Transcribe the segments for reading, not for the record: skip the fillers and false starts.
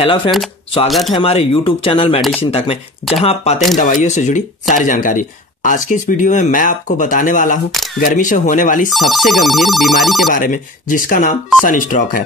Hello friends, स्वागत है हमारे यूट्यूब चैनल मेडिसिन तक में, जहां आप पाते हैं दवाइयों से जुड़ी सारी जानकारी। आज के इस वीडियो में मैं आपको बताने वाला हूं गर्मी से होने वाली सबसे गंभीर बीमारी के बारे में, जिसका नाम सन स्ट्रोक है।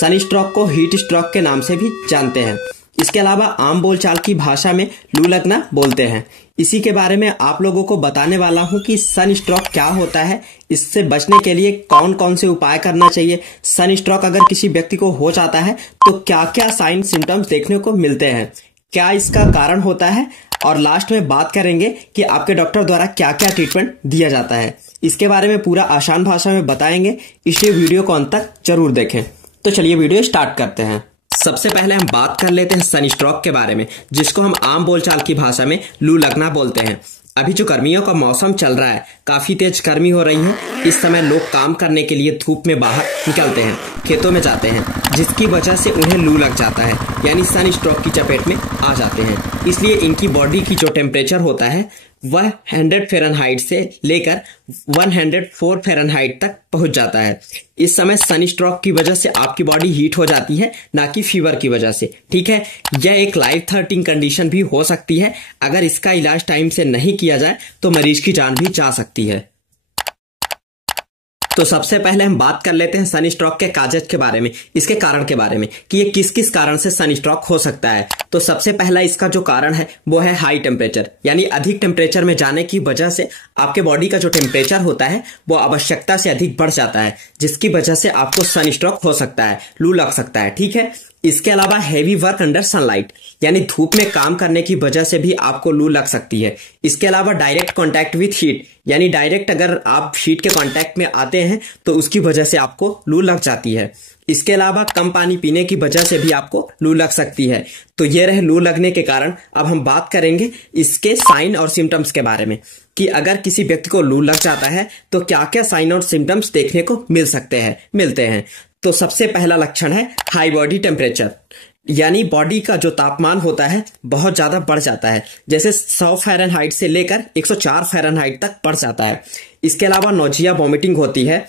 सन स्ट्रोक को हीट स्ट्रोक के नाम से भी जानते हैं। इसके अलावा आम बोलचाल की भाषा में लू लगना बोलते हैं। इसी के बारे में आप लोगों को बताने वाला हूं कि सन स्ट्रोक क्या होता है, इससे बचने के लिए कौन कौन से उपाय करना चाहिए, सन स्ट्रोक अगर किसी व्यक्ति को हो जाता है तो क्या क्या साइन सिम्टम्स देखने को मिलते हैं, क्या इसका कारण होता है, और लास्ट में बात करेंगे कि आपके डॉक्टर द्वारा क्या क्या ट्रीटमेंट दिया जाता है। इसके बारे में पूरा आसान भाषा में बताएंगे, इसलिए वीडियो को अंत तक जरूर देखें। तो चलिए वीडियो स्टार्ट करते हैं। सबसे पहले हम बात कर लेते हैं सन स्ट्रोक के बारे में, जिसको हम आम बोलचाल की भाषा में लू लगना बोलते हैं। अभी जो गर्मियों का मौसम चल रहा है, काफी तेज गर्मी हो रही है। इस समय लोग काम करने के लिए धूप में बाहर निकलते हैं, खेतों में जाते हैं, जिसकी वजह से उन्हें लू लग जाता है, यानी सन स्ट्रोक की चपेट में आ जाते हैं। इसलिए इनकी बॉडी की जो टेम्परेचर होता है वह 100 फ़ारेनहाइट से लेकर 104 फ़ारेनहाइट तक पहुंच जाता है। इस समय सन स्ट्रोक की वजह से आपकी बॉडी हीट हो जाती है, ना कि फीवर की वजह से। ठीक है, यह एक लाइफ थ्रेटनिंग कंडीशन भी हो सकती है। अगर इसका इलाज टाइम से नहीं किया जाए तो मरीज की जान भी जा सकती है। तो सबसे पहले हम बात कर लेते हैं सन स्ट्रोक के काजेज के बारे में, इसके कारण के बारे में कि ये किस किस कारण से सन स्ट्रोक हो सकता है। तो सबसे पहला इसका जो कारण है वो है हाई टेम्परेचर, यानी अधिक टेम्परेचर में जाने की वजह से आपके बॉडी का जो टेम्परेचर होता है वो आवश्यकता से अधिक बढ़ जाता है, जिसकी वजह से आपको सन स्ट्रोक हो सकता है, लू लग सकता है। ठीक है, इसके अलावा हैवी वर्क अंडर सनलाइट, यानी धूप में काम करने की वजह से भी आपको लू लग सकती है। इसके अलावा डायरेक्ट कांटेक्ट विथ हीट, यानी डायरेक्ट अगर आप हीट के कांटेक्ट में आते हैं तो उसकी वजह से आपको लू लग जाती है। इसके अलावा कम पानी पीने की वजह से भी आपको लू लग सकती है। तो ये रहे लू लगने के कारण। अब हम बात करेंगे इसके साइन और सिम्टम्स के बारे में कि अगर किसी व्यक्ति को लू लग जाता है तो क्या क्या साइन और सिम्टम्स देखने को मिलते हैं। तो सबसे पहला लक्षण है हाई बॉडी टेम्परेचर, यानी बॉडी का जो तापमान होता है बहुत ज्यादा बढ़ जाता है, जैसे 100 फ़ारेनहाइट से लेकर 104 फ़ारेनहाइट तक बढ़ जाता है। इसके अलावा नोजिया, वॉमिटिंग होती है,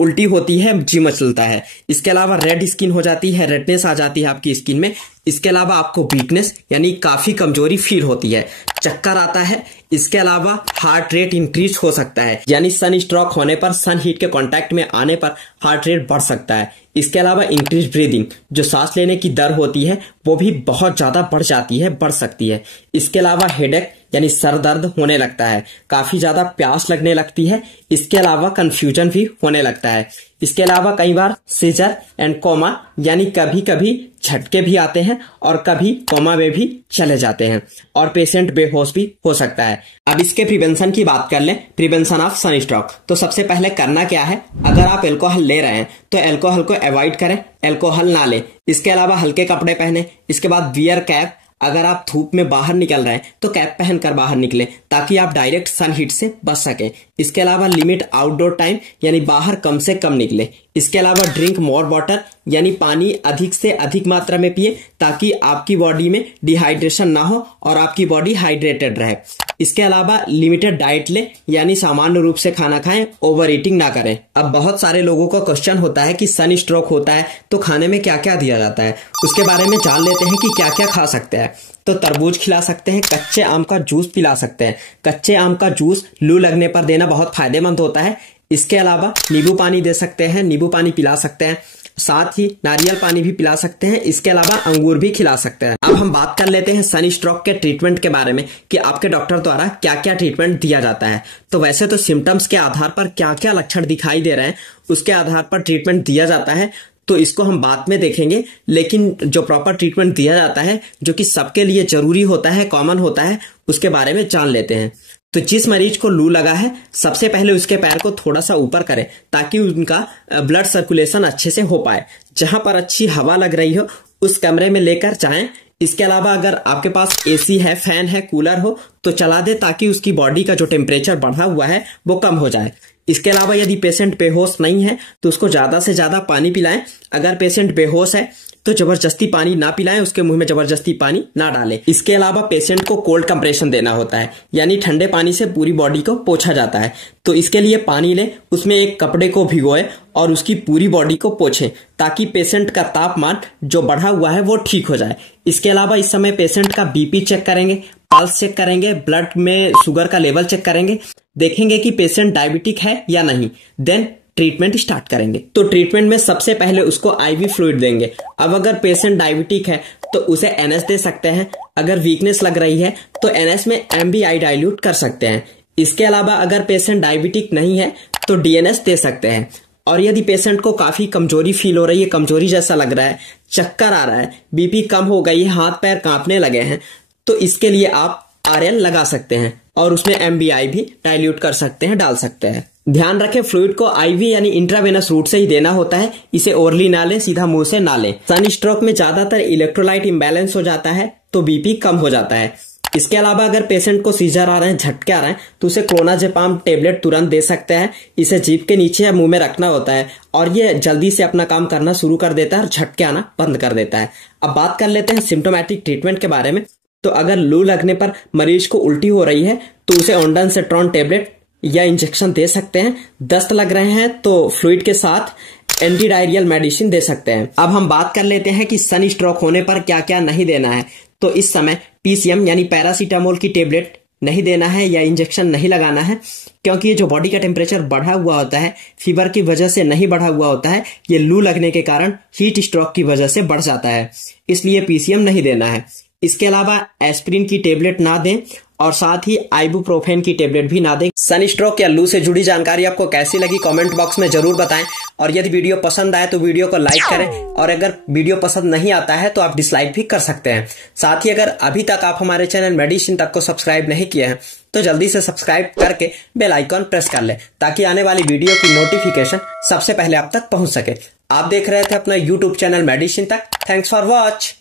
उल्टी होती है, जी मचलता है। इसके अलावा रेड स्किन हो जाती है, रेडनेस आ जाती है आपकी स्किन में। इसके अलावा आपको वीकनेस, यानी काफी कमजोरी फील होती है, चक्कर आता है। इसके अलावा हार्ट रेट इंक्रीज हो सकता है, यानी सन स्ट्रोक होने पर, सन हीट के कांटेक्ट में आने पर हार्ट रेट बढ़ सकता है। इसके अलावा इंक्रीज ब्रीदिंग, जो सांस लेने की दर होती है वो भी बहुत ज्यादा बढ़ सकती है। इसके अलावा हेडेक, यानी सर दर्द होने लगता है, काफी ज्यादा प्यास लगने लगती है। इसके अलावा कंफ्यूजन भी होने लगता है। इसके अलावा कई बार सीजर एंड कोमा, यानी कभी कभी झटके भी आते हैं और कभी कोमा में भी चले जाते हैं, और पेशेंट बेहोश भी हो सकता है। अब इसके प्रिवेंशन की बात कर लें, प्रिवेंशन ऑफ सन स्ट्रोक। तो सबसे पहले करना क्या है, अगर आप अल्कोहल ले रहे हैं तो अल्कोहल को अवॉइड करें, अल्कोहल ना लें। इसके अलावा हल्के कपड़े पहने। इसके बाद वियर कैप, अगर आप धूप में बाहर निकल रहे हैं तो कैप पहनकर बाहर निकलें, ताकि आप डायरेक्ट सन हीट से बच सकें। इसके अलावा लिमिट आउटडोर टाइम, यानी बाहर कम से कम निकले। इसके अलावा ड्रिंक मोर वाटर, यानी पानी अधिक से अधिक मात्रा में पिए, ताकि आपकी बॉडी में डिहाइड्रेशन ना हो और आपकी बॉडी हाइड्रेटेड रहे। इसके अलावा लिमिटेड डाइट ले, यानी सामान्य रूप से खाना खाएं, ओवर ईटिंग ना करें। अब बहुत सारे लोगों का क्वेश्चन होता है कि सन स्ट्रोक होता है तो खाने में क्या क्या दिया जाता है, उसके बारे में जान लेते हैं कि क्या क्या खा सकते हैं। तो तरबूज खिला सकते हैं, कच्चे आम का जूस पिला सकते हैं। कच्चे आम का जूस लू लगने पर देना बहुत फायदेमंद होता है। इसके अलावा नींबू पानी दे सकते हैं, नींबू पानी पिला सकते हैं, साथ ही नारियल पानी भी पिला सकते हैं। इसके अलावा अंगूर भी खिला सकते हैं। अब हम बात कर लेते हैं सन स्ट्रोक के ट्रीटमेंट के बारे में कि आपके डॉक्टर द्वारा क्या क्या ट्रीटमेंट दिया जाता है। तो वैसे तो सिम्टम्स के आधार पर क्या क्या लक्षण दिखाई दे रहे हैं उसके आधार पर ट्रीटमेंट दिया जाता है, तो इसको हम बाद में देखेंगे। लेकिन जो प्रॉपर ट्रीटमेंट दिया जाता है, जो कि सबके लिए जरूरी होता है, कॉमन होता है, उसके बारे में जान लेते हैं। तो जिस मरीज को लू लगा है, सबसे पहले उसके पैर को थोड़ा सा ऊपर करें, ताकि उनका ब्लड सर्कुलेशन अच्छे से हो पाए। जहां पर अच्छी हवा लग रही हो उस कमरे में लेकर जाएं। इसके अलावा अगर आपके पास एसी है, फैन है, कूलर हो तो चला दे, ताकि उसकी बॉडी का जो टेम्परेचर बढ़ा हुआ है वो कम हो जाए। इसके अलावा यदि पेशेंट बेहोश नहीं है तो उसको ज्यादा से ज्यादा पानी पिलाएं। अगर पेशेंट बेहोश है तो जबरदस्ती पानी ना पिलाएं, उसके मुंह में जबरदस्ती पानी ना डालें। इसके अलावा पेशेंट को कोल्ड कंप्रेशन देना होता है, यानी ठंडे पानी से पूरी बॉडी को पोंछा जाता है। तो इसके लिए पानी लें, उसमें एक कपड़े को भिगोए और उसकी पूरी बॉडी को पोंछें ताकि पेशेंट का तापमान जो बढ़ा हुआ है वो ठीक हो जाए। इसके अलावा इस समय पेशेंट का बीपी चेक करेंगे, पल्स चेक करेंगे, ब्लड में शुगर का लेवल चेक करेंगे, देखेंगे कि पेशेंट डायबिटिक है या नहीं, देन ट्रीटमेंट स्टार्ट करेंगे। तो ट्रीटमेंट में सबसे पहले उसको आईवी फ्लूइड देंगे। अब अगर पेशेंट डायबिटिक है तो उसे एनएस दे सकते हैं, अगर वीकनेस लग रही है तो एनएस में एमबीआई डाइल्यूट कर सकते हैं। इसके अलावा अगर पेशेंट डायबिटिक नहीं है तो डीएनएस दे सकते हैं। और यदि पेशेंट को काफी कमजोरी फील हो रही है, कमजोरी जैसा लग रहा है, चक्कर आ रहा है, बीपी कम हो गई है, हाथ पैर कांपने लगे हैं, तो इसके लिए आप आरएल लगा सकते हैं और उसमें एमबीआई भी डाइल्यूट कर सकते हैं, डाल सकते हैं। ध्यान रखें फ्लूइड को आईवी यानी इंट्रावेनस रूट से ही देना होता है, इसे ओरली ना लें, सीधा मुंह से ना लें। सन स्ट्रोक में ज्यादातर इलेक्ट्रोलाइट इम्बैलेंस हो जाता है तो बीपी कम हो जाता है। इसके अलावा अगर पेशेंट को सीजर आ रहे हैं, झटके आ रहे हैं, तो उसे क्लोनाजेपाम टेबलेट तुरंत दे सकते हैं। इसे जीभ के नीचे या मुंह में रखना होता है और ये जल्दी से अपना काम करना शुरू कर देता है और झटके आना बंद कर देता है। अब बात कर लेते हैं सिम्टोमेटिक ट्रीटमेंट के बारे में। तो अगर लू लगने पर मरीज को उल्टी हो रही है तो उसे ऑन्डानसेट्रॉन टेबलेट या इंजेक्शन दे सकते हैं। दस्त लग रहे हैं तो फ्लूइड के साथ एंटी डायरियल मेडिसिन दे सकते हैं। अब हम बात कर लेते हैं कि सन स्ट्रोक होने पर क्या क्या नहीं देना है। तो इस समय पीसीएम यानी पैरासीटामोल की टेबलेट नहीं देना है या इंजेक्शन नहीं लगाना है, क्योंकि ये जो बॉडी का टेम्परेचर बढ़ा हुआ होता है फीवर की वजह से नहीं बढ़ा हुआ होता है, ये लू लगने के कारण हीट स्ट्रोक की वजह से बढ़ जाता है, इसलिए पीसीएम नहीं देना है। इसके अलावा एस्प्रिन की टेबलेट ना दें और साथ ही आइबुप्रोफेन की टेबलेट भी ना दें। सन स्ट्रोक या लू से जुड़ी जानकारी आपको कैसी लगी कमेंट बॉक्स में जरूर बताएं और यदि वीडियो पसंद आए तो वीडियो को लाइक करें और अगर वीडियो पसंद नहीं आता है तो आप डिसलाइक भी कर सकते हैं। साथ ही अगर अभी तक आप हमारे चैनल मेडिसिन तक को सब्सक्राइब नहीं किए हैं तो जल्दी से सब्सक्राइब करके बेल आइकॉन प्रेस कर ले ताकि आने वाली वीडियो की नोटिफिकेशन सबसे पहले आप तक पहुंच सके। आप देख रहे थे अपना यूट्यूब चैनल मेडिसिन तक। Thanks for watch.